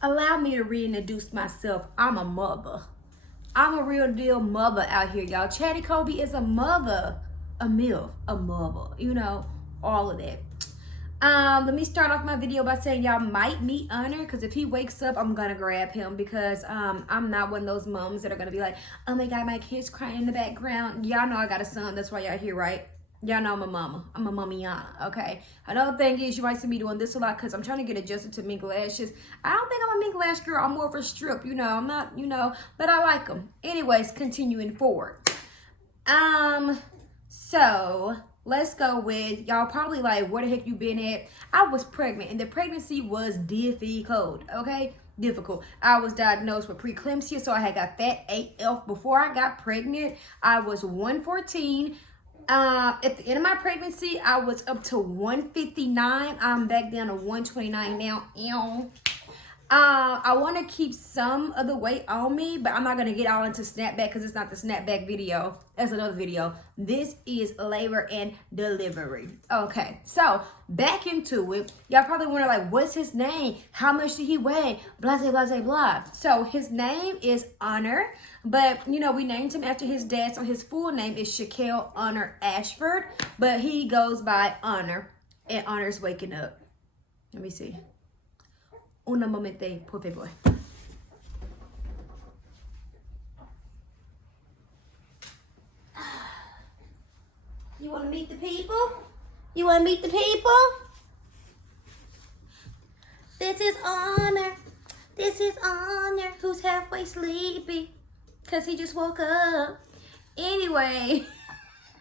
Allow me to reintroduce myself. I'm a mother. I'm a real deal mother out here, y'all. Chatty Kobe is a mother, a MILF, a mother, you know, all of that. Let me start off my video by saying y'all might meet Honor, because if he wakes up, I'm gonna grab him, because I'm not one of those moms that are gonna be like, oh my god, my kid's crying in the background. Y'all know I got a son, that's why y'all here, right? Y'all know I'm a mama. I'm a mamiana, okay? Another thing is, you might see me doing this a lot because I'm trying to get adjusted to mink lashes. I don't think I'm a mink lash girl. I'm more of a strip, you know. I'm not, you know, but I like them. Anyways, continuing forward. So let's go with, y'all probably like, where the heck you been at? I was pregnant, and the pregnancy was difficult, okay? Difficult. I was diagnosed with preeclampsia, so I had got fat AF before I got pregnant. I was 114. At the end of my pregnancy, I was up to 159. I'm back down to 129 now. Ew. I want to keep some of the weight on me, but I'm not going to get all into snapback because it's not the snapback video. That's another video. This is labor and delivery. Okay, so back into it. Y'all probably wonder, like, what's his name? How much did he weigh? Blah, blah, blah, blah. So his name is Honor, but, you know, we named him after his dad, so his full name is Shaquille Honor Ashford, but he goes by Honor, and Honor's waking up. Let me see. Un momente, por favor. You want to meet the people? You want to meet the people? This is Honor. This is Honor, who's halfway sleepy because he just woke up. Anyway,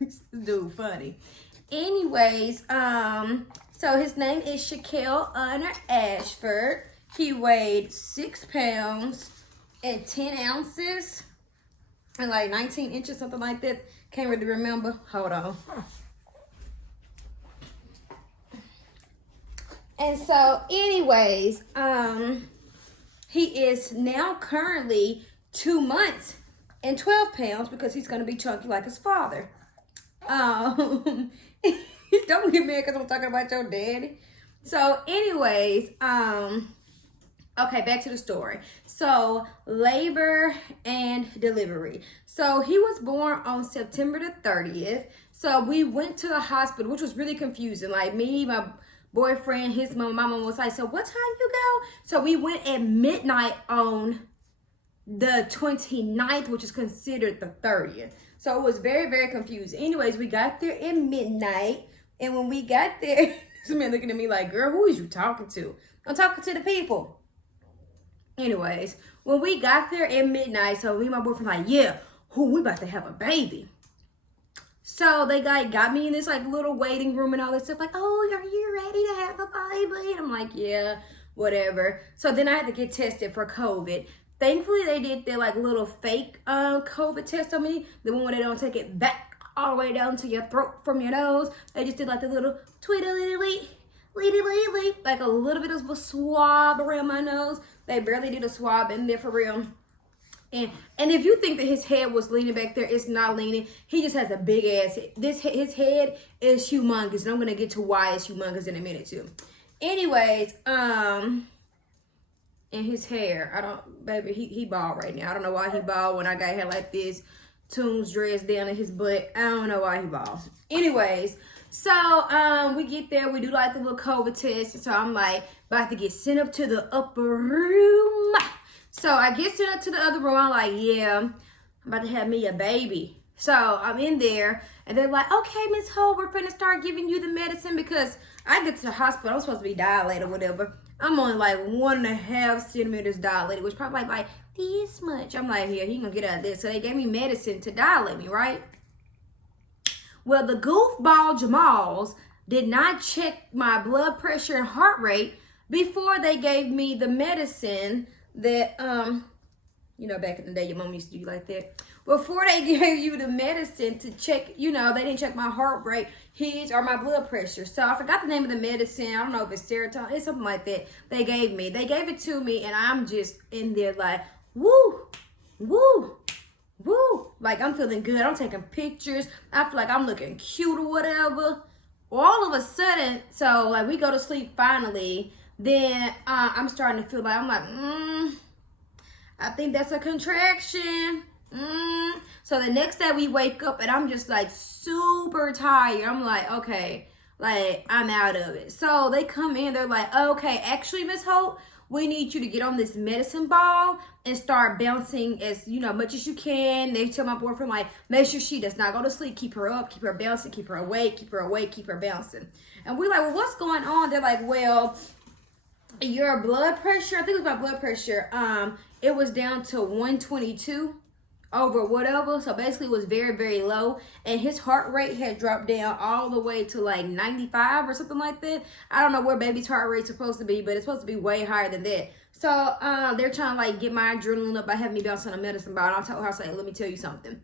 this dude funny. Anyways, so his name is Shaquille Honor Ashford. He weighed 6 pounds and 10 ounces and like 19 inches, something like that. Can't really remember. Hold on. And so, anyways, he is now currently 2 months and 12 pounds because he's gonna be chunky like his father. Don't get mad because I'm talking about your daddy. So, anyways, okay, back to the story. So, labor and delivery. So, he was born on September the 30th. So, we went to the hospital, which was really confusing. Like, me, my boyfriend, his mom, my mom was like, so what time you go? So, we went at midnight on the 29th, which is considered the 30th. So, it was very, very confusing. Anyways, we got there at midnight. And when we got there, this man looking at me like, girl, who is you talking to? I'm talking to the people. Anyways, when we got there at midnight, so me and my boyfriend like, yeah, we about to have a baby. So they got me in this like little waiting room and all this stuff. Like, oh, are you ready to have a baby? And I'm like, yeah, whatever. So then I had to get tested for COVID. Thankfully, they did their like little fake COVID test on me. The one where they don't take it back all the way down to your throat from your nose. They just did like the little tweedly like a little bit of a swab around my nose. They barely did a swab in there for real. And if you think that his head was leaning back there, it's not leaning. He just has a big ass head. His head is humongous, and I'm gonna get to why it's humongous in a minute too. Anyways, and his hair, baby, he bald right now. I don't know why he bald when I got hair like this. Tunes dressed down in his butt. I don't know why he bald. Anyways, so we get there, we do like the little COVID test. So I'm like about to get sent up to the upper room. So I get sent up to the other room. I'm like, yeah, I'm about to have me a baby. So I'm in there, and they're like, okay, Miss Ho, we're finna start giving you the medicine, because I get to the hospital, I'm supposed to be dilated or whatever. I'm only like 1.5 centimeters dilated, which probably like this much. I'm like, yeah, he gonna get out of this. So they gave me medicine to dilate me, right? Well, the goofball Jamals did not check my blood pressure and heart rate before they gave me the medicine that, you know, back in the day, your mom used to do like that. Before they gave you the medicine to check, you know, they didn't check my heart rate, or my blood pressure. So I forgot the name of the medicine. I don't know if it's serotonin, it's something like that they gave me. They gave it to me, and I'm just in there like, woo, woo, woo. Like, I'm feeling good. I'm taking pictures. I feel like I'm looking cute or whatever. All of a sudden, so like we go to sleep finally. Then I'm starting to feel like, I'm like, I think that's a contraction. So the next day we wake up and I'm just like super tired. I'm like, okay, like I'm out of it. So they come in, they're like, okay, actually, Miss Holt, we need you to get on this medicine ball and start bouncing as much as you can. They tell my boyfriend, like, make sure she does not go to sleep. Keep her up, keep her bouncing, keep her awake, keep her awake, keep her bouncing. And we're like, well, what's going on? They're like, well, your blood pressure, I think it was my blood pressure, it was down to 122 over whatever. So basically it was very, very low. And his heart rate had dropped down all the way to like 95 or something like that. I don't know where baby's heart rate's supposed to be, but it's supposed to be way higher than that. So they're trying to like get my adrenaline up by having me bounce on a medicine ball. And I'll tell her, I say, let me tell you something.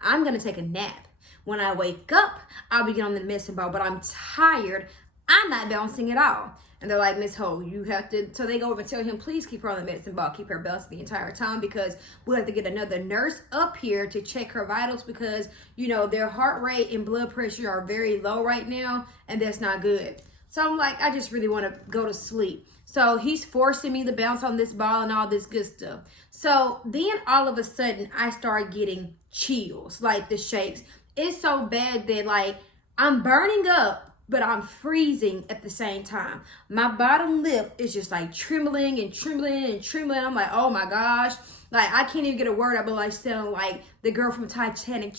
I'm going to take a nap. When I wake up, I'll be getting on the medicine ball, but I'm tired. I'm not bouncing at all. And they're like, Miss Ho, you have to, so they go over and tell him, please keep her on the medicine ball, keep her bouncing the entire time, because we'll have to get another nurse up here to check her vitals, because, their heart rate and blood pressure are very low right now, and that's not good. So I'm like, I just really want to go to sleep. So he's forcing me to bounce on this ball and all this good stuff. So then all of a sudden, I start getting chills, like the shakes. It's so bad that like I'm burning up, but I'm freezing at the same time. My bottom lip is just like trembling and trembling and trembling. I'm like, oh my gosh. Like, I can't even get a word out, but like sounding like the girl from Titanic.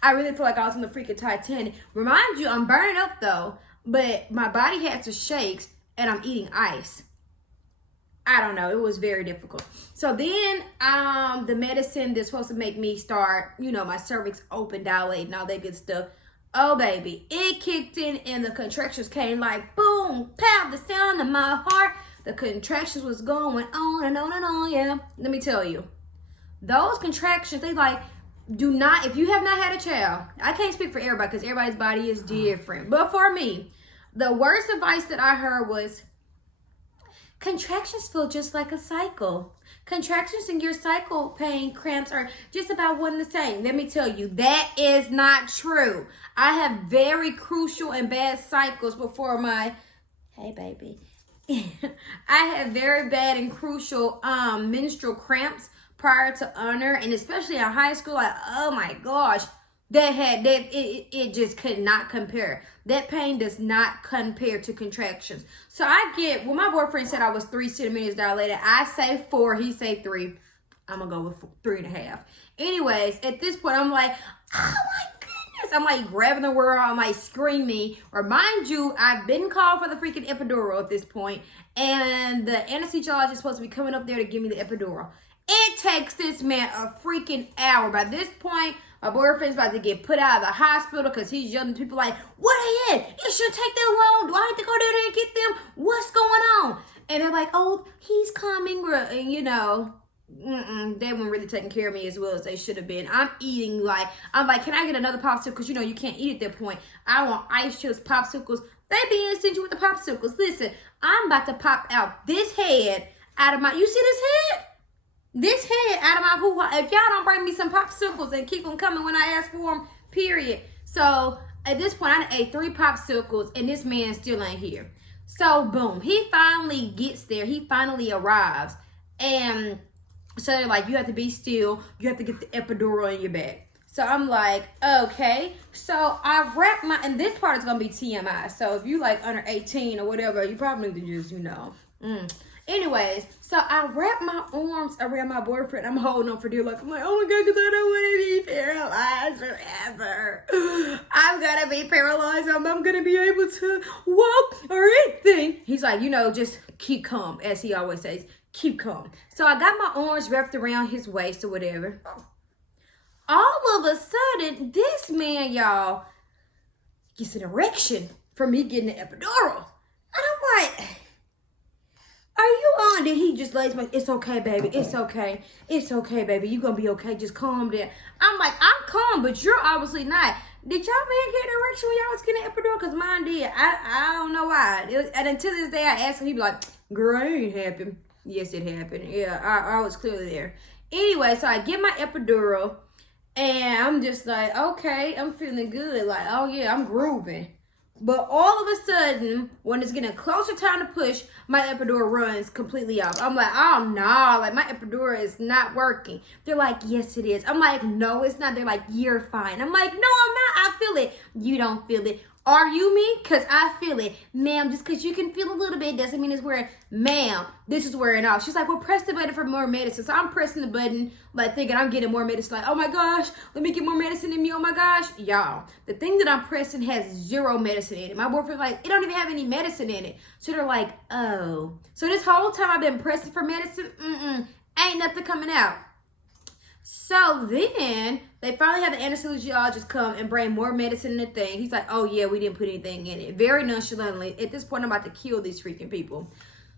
I really feel like I was in the freaking Titanic. Remind you, I'm burning up though, but my body had to shakes and I'm eating ice. I don't know. It was very difficult. So then the medicine that's supposed to make me start, my cervix open, dilate, and all that good stuff. Oh, baby, it kicked in and the contractions came like boom, pow, the sound of my heart. The contractions was going on and on and on, yeah. Let me tell you, those contractions, they like, do not, if you have not had a child, I can't speak for everybody because everybody's body is different. But for me, the worst advice that I heard was, contractions feel just like a cycle. Contractions and your cycle pain cramps are just about one and the same. Let me tell you, that is not true. I have very crucial and bad cycles before my, hey baby. I had very bad and crucial menstrual cramps prior to honor, and especially in high school, like, oh my gosh. It just could not compare. That pain does not compare to contractions. So I get, well, my boyfriend said I was 3 centimeters dilated. I say 4, he say 3. I'm gonna go with 3.5. Anyways, at this point, I'm like, oh my goodness. I'm like grabbing the world. I'm like screaming. Remind you, I've been called for the freaking epidural at this point, and the anesthesiologist is supposed to be coming up there to give me the epidural. It takes this man a freaking hour. By this point, my boyfriend's about to get put out of the hospital because he's yelling at people like, what are you? It shouldn't take that long. Do I have to go down there and get them? What's going on? And they're like, oh, he's coming. And they weren't really taking care of me as well as they should have been. I'm eating I'm like, can I get another popsicle? Because, you can't eat at that point. I want ice chips, popsicles. They being stingy with the popsicles. Listen, I'm about to pop out this head out of my, you see this head? This head out of my hoo-ha. If y'all don't bring me some popsicles and keep them coming when I ask for them, period. So at this point, I ate 3 popsicles and this man still ain't here. So boom, he finally gets there. He finally arrives. And so they're like, you have to be still. You have to get the epidural in your back. So I'm like, okay. So I wrap my, and this part is going to be TMI. So if you like under 18 or whatever, you probably need to just, Anyways, so I wrap my arms around my boyfriend. I'm holding on for dear life. I'm like, oh my God, because I don't want to be paralyzed forever. I'm going to be paralyzed. I'm not going to be able to walk or anything. He's like, just keep calm, as he always says, keep calm. So I got my arms wrapped around his waist or whatever. All of a sudden, this man, y'all, gets an erection from me getting the epidural. And I'm like, are you on? Then he just lays back. It's okay, baby. It's okay. It's okay, baby. You're going to be okay. Just calm down. I'm like, I'm calm, but you're obviously not. Did y'all man get an erection when y'all was getting an epidural? Because mine did. I don't know why. And until this day, I asked him, he'd be like, girl, it ain't happened. Yes, it happened. Yeah, I was clearly there. Anyway, so I get my epidural, and I'm just like, okay, I'm feeling good. Like, oh, yeah, I'm grooving. But all of a sudden, when it's getting closer time to push, my epidural runs completely off. I'm like, oh no, like my epidural is not working. They're like, yes it is. I'm like, no it's not. They're like, you're fine. I'm like, no I'm not. I feel it. You don't feel it. Are you me? Because I feel it. Ma'am, just because you can feel a little bit doesn't mean it's wearing. Ma'am, this is wearing off. She's like, well, press the button for more medicine. So I'm pressing the button, like thinking I'm getting more medicine. Like, oh my gosh, let me get more medicine in me. Oh my gosh. Y'all, the thing that I'm pressing has 0 medicine in it. My boyfriend's like, it don't even have any medicine in it. So they're like, oh. So this whole time I've been pressing for medicine, ain't nothing coming out. So then they finally had the anesthesiologist come and bring more medicine in the thing. He's like, oh yeah, we didn't put anything in it. Very nonchalantly. At this point, I'm about to kill these freaking people.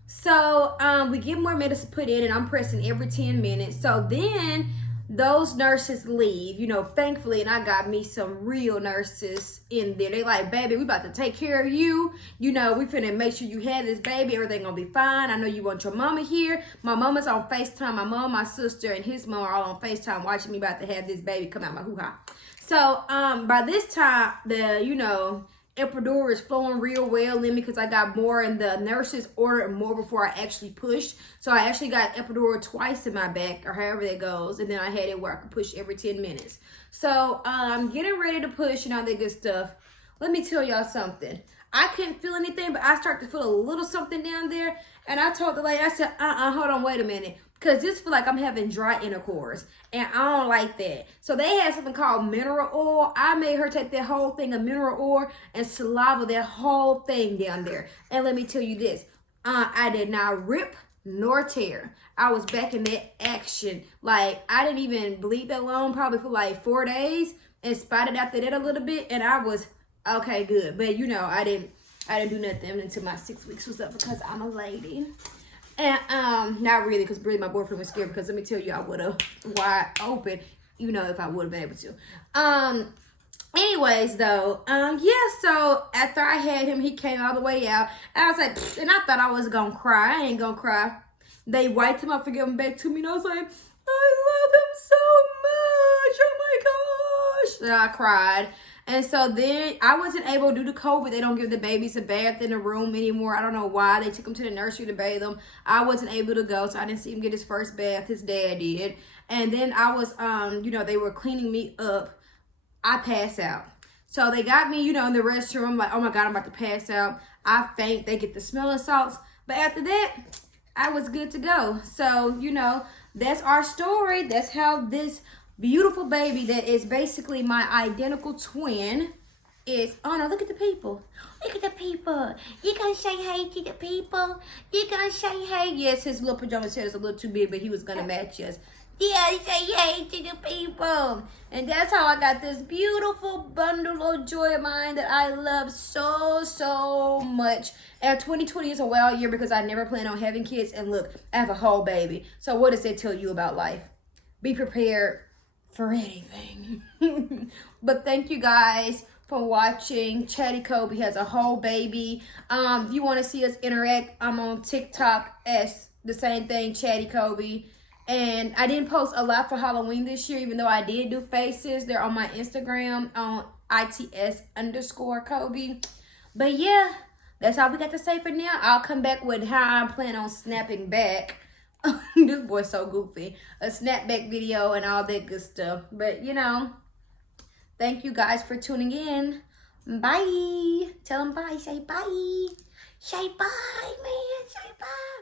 So we get more medicine put in and I'm pressing every 10 minutes. So then those nurses leave, you know, thankfully, and I got me some real nurses in there. They like, baby, we about to take care of you. You know, we finna make sure you have this baby. Everything gonna be fine. I know you want your mama here. My mama's on FaceTime. My mom, my sister, and his mom are all on FaceTime watching me about to have this baby come out my hoo-ha. So by this time, the, you know, epidural is flowing real well in me because I got more and the nurses ordered more before I actually pushed. So I actually got epidural twice in my back or however that goes. And then I had it where I could push every 10 minutes. So I'm getting ready to push and all that good stuff. Let me tell y'all something. I couldn't feel anything, but I started to feel a little something down there. And I told the lady, I said, hold on, wait a minute. Because this feel like I'm having dry intercourse. And I don't like that. So they had something called mineral oil. I made her take that whole thing of mineral oil and saliva that whole thing down there. And let me tell you this. I did not rip nor tear. I was back in that action. Like, I didn't even bleed that long, probably for like 4 days. And spotted after that a little bit. And I was, okay, good. But, you know, I didn't do nothing until my 6 weeks was up because I'm a lady. And not really, because really my boyfriend was scared because let me tell you, I would have wide open, you know, if I would have been able to. Anyways though, yeah, so after I had him, he came all the way out. And I was like, pfft, and I thought I was gonna cry. I ain't gonna cry. They wiped him up and gave him back to me, and I was like, I love him so much. Oh my gosh. And I cried. And so then I wasn't able, due to COVID, they don't give the babies a bath in the room anymore. I don't know why. They took him to the nursery to bathe him. I wasn't able to go, so I didn't see him get his first bath. His dad did. And then I was, you know, they were cleaning me up. I passed out. So they got me, you know, in the restroom. I'm like, oh my God, I'm about to pass out. I faint. They get the smelling salts. But after that, I was good to go. So, you know, that's our story. That's how this beautiful baby that is basically my identical twin is. Oh no, look at the people. Look at the people. You gonna say hey to the people? You gonna say hey? Yes, his little pajama set is a little too big, but he was gonna match us. Yeah, say hey to the people. And that's how I got this beautiful bundle of joy of mine that I love so much. And 2020 is a wild year because I never plan on having kids. And look, I have a whole baby. So what does that tell you about life? Be prepared for anything. But thank you guys for watching. Chatty Kobe has a whole baby. If you want to see us interact, I'm on TikTok as the same thing, Chatty Kobe. And I didn't post a lot for Halloween this year, even though I did do faces. They're on my Instagram on ITS_Kobe. But yeah, that's all we got to say for now. I'll come back with how I plan on snapping back. This boy's so goofy. A snapback video and all that good stuff. But, you know, thank you guys for tuning in. Bye. Tell them bye. Say bye. Say bye, man. Say bye.